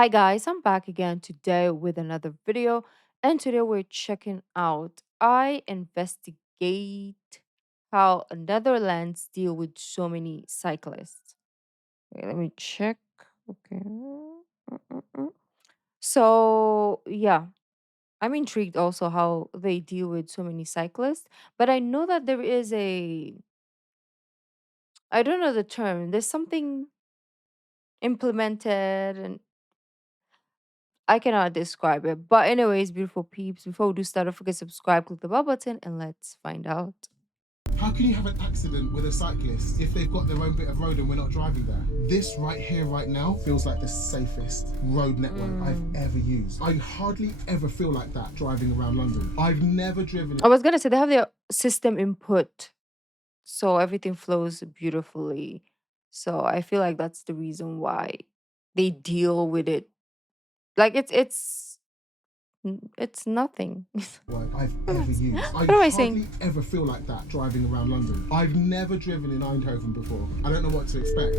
Hi guys, I'm back again today with another video, and today we're checking out I investigate how Netherlands deal with so many cyclists. Wait, let me check. Okay. Mm-mm-mm. So yeah, I'm intrigued also how they deal with so many cyclists, but I know that there is a I don't know the term. There's something implemented and I cannot describe it. But anyways, beautiful peeps, before we do start, don't forget to subscribe, click the bell button, and let's find out. How can you have an accident with a cyclist if they've got their own bit of road and we're not driving there? This right here, right now, feels like the safest road network I've ever used. I hardly ever feel like that driving around London. I've never driven. I was gonna say they have their system input, so everything flows beautifully. So I feel like that's the reason why they deal with it. Like it's nothing. I've ever used. I What am I hardly saying? ever feel like that driving around London. I've never driven in Eindhoven before. I don't know what to expect.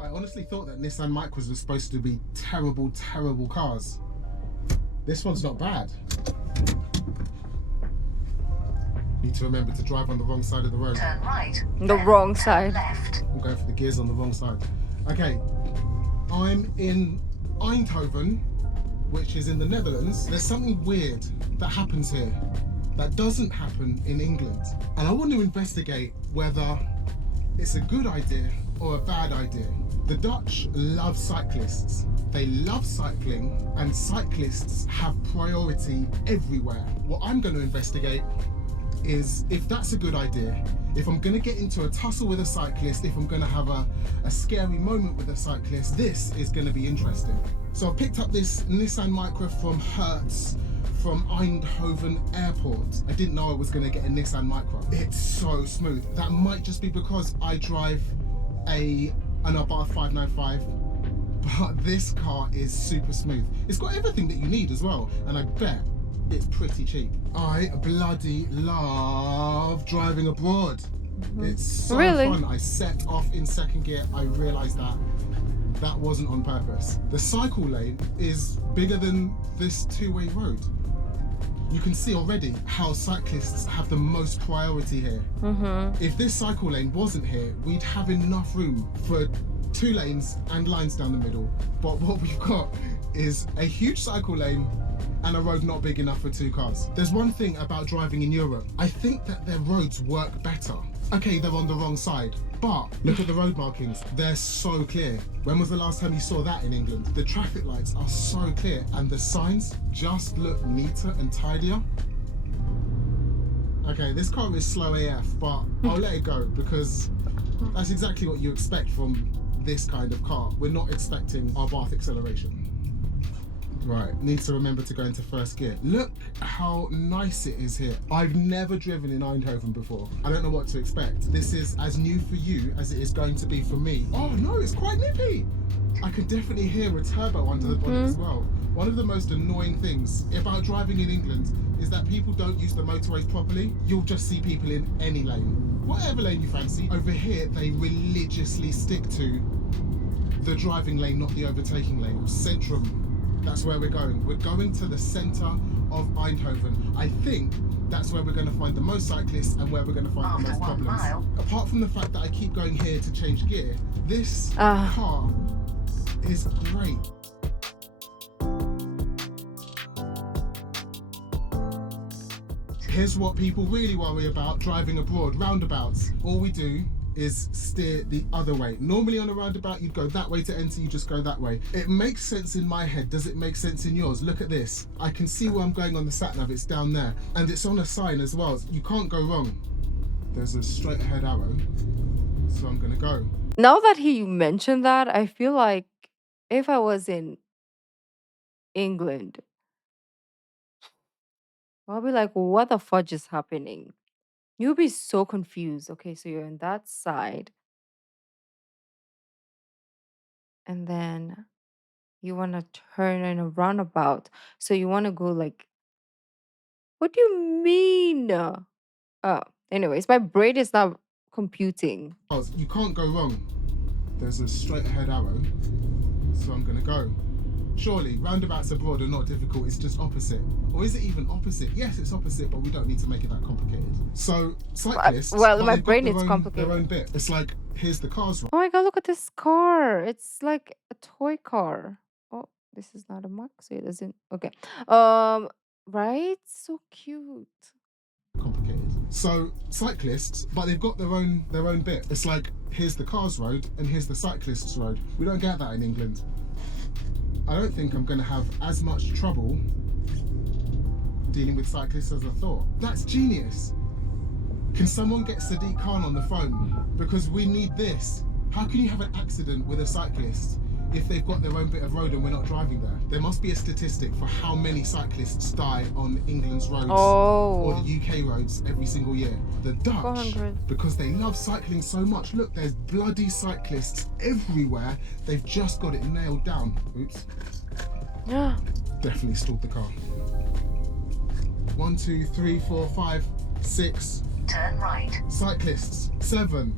I honestly thought that Nissan Micras were supposed to be terrible, terrible cars. This one's not bad. Need to remember to drive on the wrong side of the road. Turn right. The wrong side. Left. I'm going for the gears on the wrong side. Okay, I'm in Eindhoven, which is in the Netherlands. There's something weird that happens here that doesn't happen in England. And I want to investigate whether it's a good idea or a bad idea. The Dutch love cyclists. They love cycling, and cyclists have priority everywhere. What I'm going to investigate is if that's a good idea, if I'm going to get into a tussle with a cyclist, if I'm going to have a scary moment with a cyclist, this is going to be interesting. So I picked up this Nissan Micra from Hertz from Eindhoven Airport. I didn't know I was going to get a Nissan Micra. It's so smooth. That might just be because I drive an Abarth 595, but this car is super smooth. It's got everything that you need as well, and I bet it's pretty cheap. I bloody love driving abroad. It's so Really? fun. I set off in second gear. I realized that wasn't on purpose. The cycle lane is bigger than this two-way road. You can see already how cyclists have the most priority here. If this cycle lane wasn't here, we'd have enough room for two lanes and lines down the middle. But what we've got is a huge cycle lane and a road not big enough for two cars. There's one thing about driving in Europe. I think that their roads work better. Okay, they're on the wrong side, but look at the road markings. They're so clear. When was the last time you saw that in England? The traffic lights are so clear and the signs just look neater and tidier. Okay, this car is slow AF, but I'll let it go because that's exactly what you expect from this kind of car. We're not expecting our Bath acceleration. Right, need to remember to go into first gear. Look how nice it is here. I've never driven in Eindhoven before. I don't know what to expect. This is as new for you as it is going to be for me. Oh no, it's quite nippy. I could definitely hear a turbo under the bonnet as well. One of the most annoying things about driving in England is that people don't use the motorways properly. You'll just see people in any lane. Whatever lane you fancy. Over here, they religiously stick to the driving lane, not the overtaking lane. Centrum. That's where we're going. We're going to the centre of Eindhoven. I think that's where we're going to find the most cyclists and where we're going to find the most problems. Apart from the fact that I keep going here to change gear, this car is great. Here's what people really worry about driving abroad, roundabouts. All we do is steer the other way. Normally on a roundabout, you'd go that way to enter, you just go that way. It makes sense in my head. Does it make sense in yours? Look at this. I can see where I'm going on the sat nav, it's down there. And it's on a sign as well. You can't go wrong. There's a straight ahead arrow, so I'm gonna go. Now that he mentioned that, I feel like if I was in England, I'll be like, what the fudge is happening? You'll be so confused. Okay, so you're on that side, and then you want to turn in a roundabout. So you want to go like, what do you mean? Anyways, my brain is not computing. You can't go wrong. There's a straight ahead arrow, that's where I'm going to go. Surely, roundabouts abroad are not difficult, it's just opposite. Or is it even opposite? Yes, it's opposite, but we don't need to make it that complicated. So, cyclists, Well, but my they've got brain their it's own complicated. bit. It's like, here's the cars, Oh my god, look at this car. It's like a toy car. Oh, this is not a Max, so it doesn't. Okay. Right? So cute. complicated. So cyclists, but they've got their own bit. It's like, here's the cars road and here's the cyclists road. We don't get that in England. I don't think I'm going to have as much trouble dealing with cyclists as I thought. That's genius. Can someone get Sadiq Khan on the phone? Because we need this. How can you have an accident with a cyclist if they've got their own bit of road and we're not driving there? There must be a statistic for how many cyclists die on England's roads or Oh, the UK roads every single year. The Dutch, 400. because they love cycling so much, look, there's bloody cyclists everywhere. They've just got it nailed down. Oops. Yeah. Definitely stalled the car. 1, 2, 3, 4, 5, 6. Turn right. Cyclists. 7,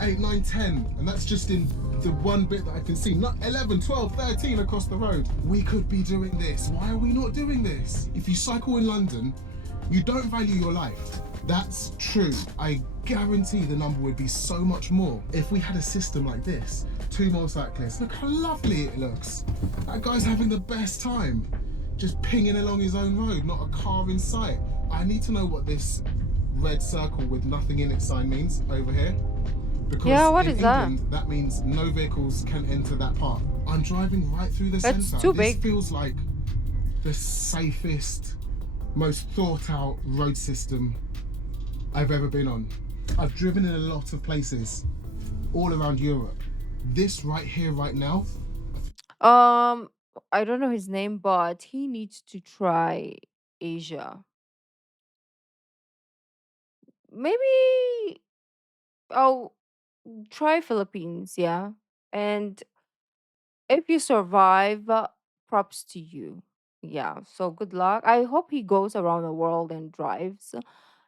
8, 9, 10. And that's just in the one bit that I can see. Not 11, 12, 13 across the road. We could be doing this. Why are we not doing this? If you cycle in London, you don't value your life. That's true. I guarantee the number would be so much more if we had a system like this. 2 more cyclists. Look how lovely it looks. That guy's having the best time. Just pinging along his own road, not a car in sight. I need to know what this red circle with nothing in it sign means over here. Because Yeah, what in is that? England, that means no vehicles can enter that part. I'm driving right through the That's centre. too This big. feels like the safest, most thought out road system I've ever been on. I've driven in a lot of places all around Europe. This right here, right now, I don't know his name, but he needs to try Asia. Maybe I'll try Philippines, yeah. And if you survive, props to you. Yeah, so good luck. I hope he goes around the world and drives.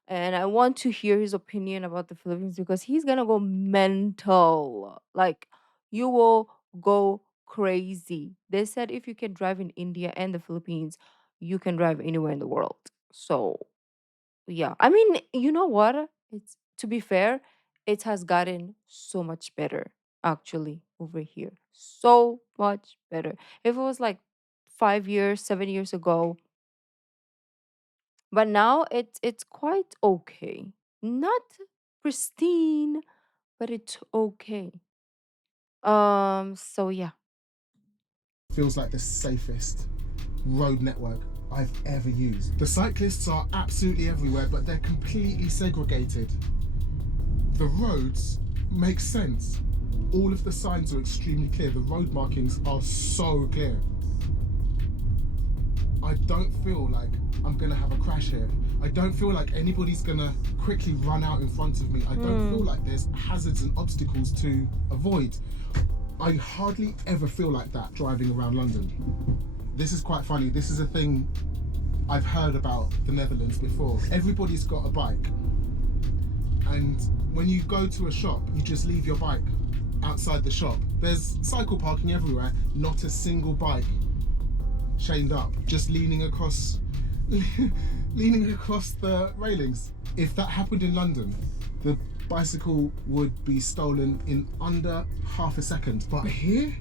And I want to hear his opinion about the Philippines because he's gonna go mental. Like, you will go crazy. They said if you can drive in India and the Philippines, you can drive anywhere in the world. So yeah, I mean, you know what? It's to be fair, it has gotten so much better actually over here. So much better. If it was like 5 years, 7 years ago, but now it's quite okay. Not pristine, but it's okay. So yeah. feels like the safest road network I've ever used. The cyclists are absolutely everywhere, but they're completely segregated. The roads make sense. All of the signs are extremely clear. The road markings are so clear. I don't feel like I'm gonna have a crash here. I don't feel like anybody's gonna quickly run out in front of me. I don't feel like there's hazards and obstacles to avoid. I hardly ever feel like that driving around London. This is quite funny. This is a thing I've heard about the Netherlands before. Everybody's got a bike. And when you go to a shop, you just leave your bike outside the shop. There's cycle parking everywhere, not a single bike chained up, just leaning across leaning across the railings. If that happened in London, the bicycle would be stolen in under half a second. But here,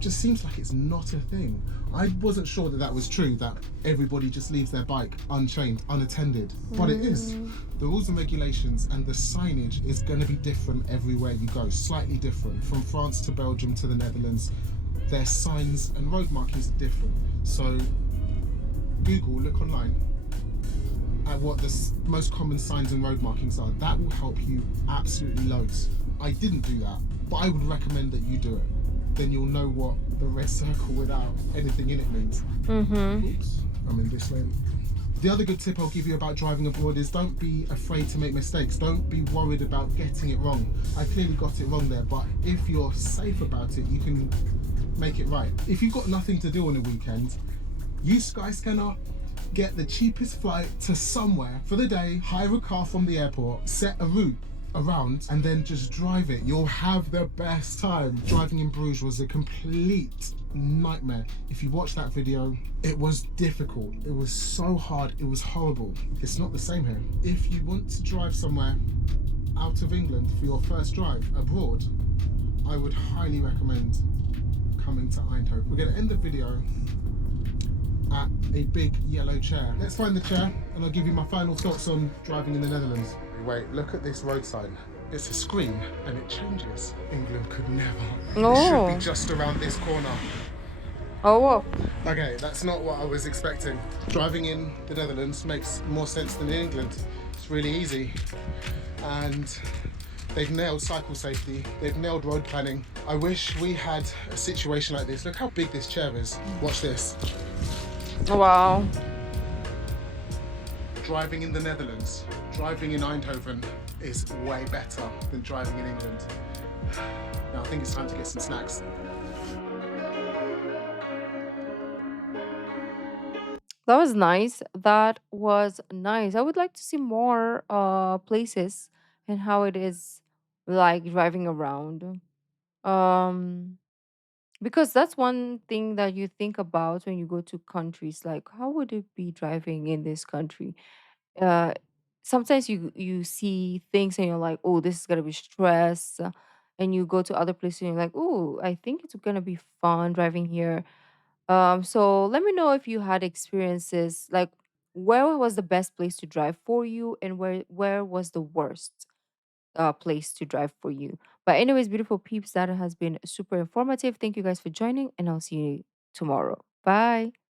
just seems like it's not a thing. I wasn't sure that that was true, that everybody just leaves their bike unchained, unattended, but it is. The rules and regulations and the signage is going to be different everywhere you go, slightly different. From France to Belgium to the Netherlands, their signs and road markings are different. So Google, look online at what the most common signs and road markings are. That will help you absolutely loads. I didn't do that, but I would recommend that you do it. Then you'll know what the red circle without anything in it means. Oops, I'm in this lane. The other good tip I'll give you about driving abroad is don't be afraid to make mistakes. Don't be worried about getting it wrong. I clearly got it wrong there, but if you're safe about it, you can make it right. If you've got nothing to do on a weekend, use Skyscanner, get the cheapest flight to somewhere for the day, hire a car from the airport, set a route. around and then just drive it. You'll have the best time. Driving in Bruges was a complete nightmare. If you watch that video, it was difficult. It was so hard. It was horrible. It's not the same here. If you want to drive somewhere out of England for your first drive abroad, I would highly recommend coming to Eindhoven. We're going to end the video at a big yellow chair. Let's find the chair and I'll give you my final thoughts on driving in the Netherlands. Wait, look at this road sign. It's a screen and it changes. England could never. It should be Oh, just around this corner. oh, Okay, that's not what I was expecting. Driving in the Netherlands makes more sense than in England. It's really easy. And they've nailed cycle safety. They've nailed road planning. I wish we had a situation like this. Look how big this chair is. Watch this. wow. Driving in the Netherlands, driving in Eindhoven is way better than driving in England. Now I think it's time to get some snacks. That was nice. That was nice. I would like to see more places and how it is like driving around. Um because that's one thing that you think about when you go to countries, like how would it be driving in this country? uh Sometimes you see things and you're like, oh, this is gonna be stress, and you go to other places and you're like, oh, I think it's gonna be fun driving here. So let me know if you had experiences, like where was the best place to drive for you and where was the worst place to drive for you. But anyways, beautiful peeps, that has been super informative. Thank you guys for joining, and I'll see you tomorrow. Bye.